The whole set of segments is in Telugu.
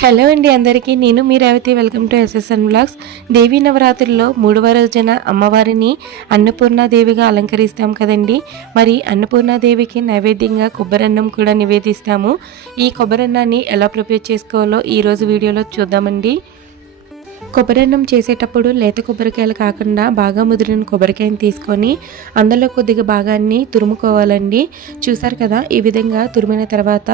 హలో అండి అందరికీ, నేను మీ Revathi. Welcome to SSN vlogs. Devi నవరాత్రుల్లో 3వ రోజున అమ్మవారిని అన్నపూర్ణాదేవిగా అలంకరిస్తాం కదండి. మరి అన్నపూర్ణాదేవికి నైవేద్యంగా కొబ్బరన్నం కూడా నివేదిస్తాము. ఈ కొబ్బరన్నాన్ని ఎలా ప్రిపేర్ చేసుకోవాలో ఈరోజు వీడియోలో చూద్దామండి. కొబ్బరన్నం చేసేటప్పుడు లేత కొబ్బరికాయలు కాకుండా బాగా ముదిరిన కొబ్బరికాయని తీసుకొని అందులో కొద్దిగా భాగాన్ని తురుముకోవాలండి. చూసారు కదా, ఈ విధంగా తురిమిన తర్వాత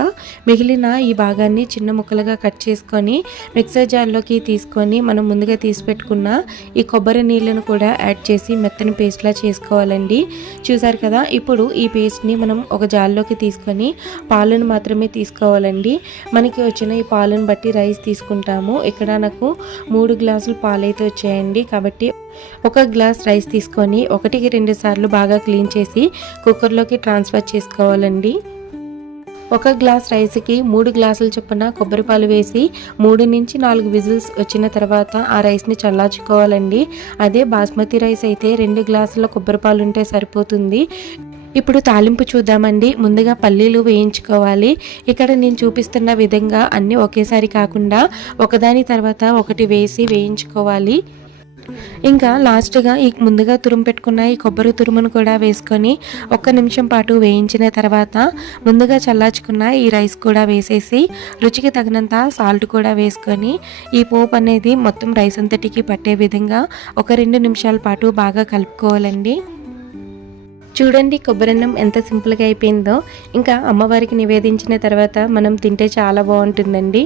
మిగిలిన ఈ భాగాన్ని చిన్న ముక్కలుగా కట్ చేసుకొని మిక్సర్ జార్లోకి తీసుకొని మనం ముందుగా తీసి పెట్టుకున్న ఈ కొబ్బరి నీళ్ళను కూడా యాడ్ చేసి మెత్తని పేస్ట్లా చేసుకోవాలండి. చూసారు కదా, ఇప్పుడు ఈ పేస్ట్ని మనం ఒక జార్లోకి తీసుకొని పాలను మాత్రమే తీసుకోవాలండి. మనకి వచ్చిన ఈ పాలను బట్టి రైస్ తీసుకుంటాము. ఇక్కడ నాకు 3 గ్లాసులు పాలైతే వచ్చాయండి. కాబట్టి 1 గ్లాస్ రైస్ తీసుకొని 1కి 2 సార్లు బాగా క్లీన్ చేసి కుక్కర్లోకి ట్రాన్స్ఫర్ చేసుకోవాలండి. 1 గ్లాస్ రైస్కి 3 గ్లాసుల చొప్పున కొబ్బరి పాలు వేసి 3 నుంచి 4 విజిల్స్ వచ్చిన తర్వాత ఆ రైస్ని చల్లార్చుకోవాలండి. అదే బాస్మతి రైస్ అయితే 2 గ్లాసుల కొబ్బరి పాలు ఉంటే సరిపోతుంది. ఇప్పుడు తాలింపు చూద్దామండి. ముందుగా పల్లీలు వేయించుకోవాలి. ఇక్కడ నేను చూపిస్తున్న విధంగా అన్నీ ఒకేసారి కాకుండా ఒకదాని తర్వాత ఒకటి వేసి వేయించుకోవాలి. ఇంకా లాస్ట్గా ఈ ముందుగా తురుము పెట్టుకున్న ఈ కొబ్బరి తురుమును కూడా వేసుకొని 1 నిమిషం పాటు వేయించిన తర్వాత ముందుగా చల్లార్చుకున్న ఈ రైస్ కూడా వేసేసి రుచికి తగినంత సాల్ట్ కూడా వేసుకొని ఈ పోపు అనేది మొత్తం రైస్ అంతటికి పట్టే విధంగా 1-2 నిమిషాల పాటు బాగా కలుపుకోవాలండి. చూడండి, కొబ్బరన్నం ఎంత సింపుల్గా అయిపోయిందో. ఇంకా అమ్మవారికి నివేదించిన తర్వాత మనం తింటే చాలా బాగుంటుందండి.